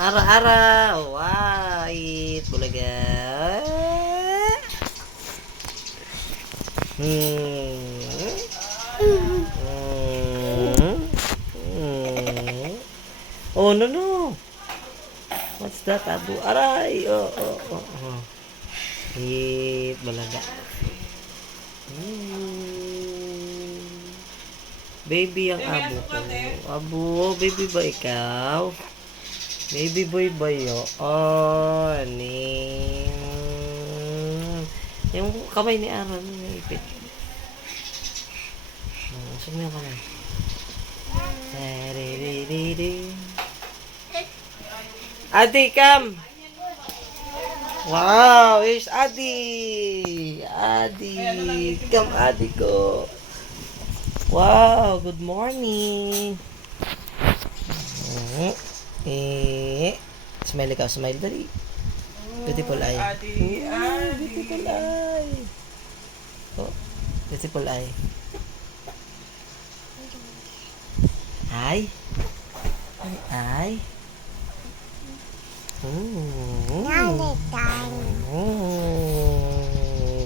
Ara-ara. Wait. Bulaga. Oh, no, no. What's that, Abu? Aray. Oh. Wait. Bulaga. Baby ang abo ko. Abo, baby ba ikaw? Baby boy ba yun? Oh, ning. Yung kamay ni Aaron, may ipit. Saan mo yung kamay? Adi, come! Wow, here's Adi! Adi! Come, Adi ko! Wow, good morning! Smile ka, smile dali. Beautiful eye. Beautiful eye. Oh, beautiful eye. Ay. Ay.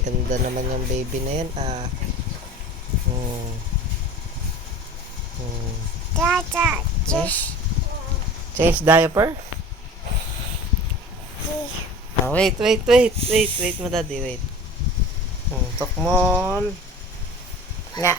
Ganda naman yung baby na yan, ah. Change diaper? Wait mo, daddy, wait. Tukmol. Nga.